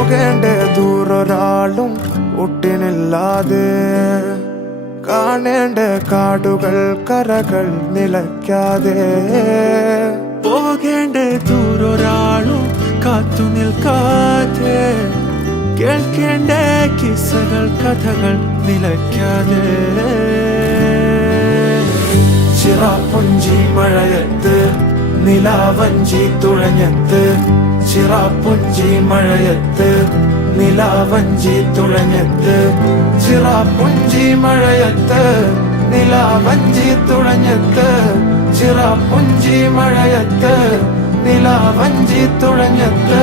പോകേണ്ട ദൂരൊരാളും ഒട്ടിനില്ലാതെ കാണേണ്ട കാടുകൾ കരകൾ നിലയ്ക്കാതെ പോകേണ്ട ദൂരൊരാളും കാത്തു നിൽക്കാതെ കേൾക്കേണ്ട കിസ്സകൾ കഥകൾ നിലയ്ക്കാതെ ചിറാപ്പുഞ്ചി മഴയത്ത് നിലാവഞ്ചി തുഴഞ്ഞത്ത് ചിറാപ്പുഞ്ചി മഴയത്ത് നിലാവഞ്ചി തുഴഞ്ഞത്ത് ചിറാപ്പുഞ്ചി മഴയത്ത് നിലാവഞ്ചി തുഴഞ്ഞത്ത് ചിറാപ്പുഞ്ചി മഴയത്ത് നിലാവഞ്ചി തുഴഞ്ഞത്ത്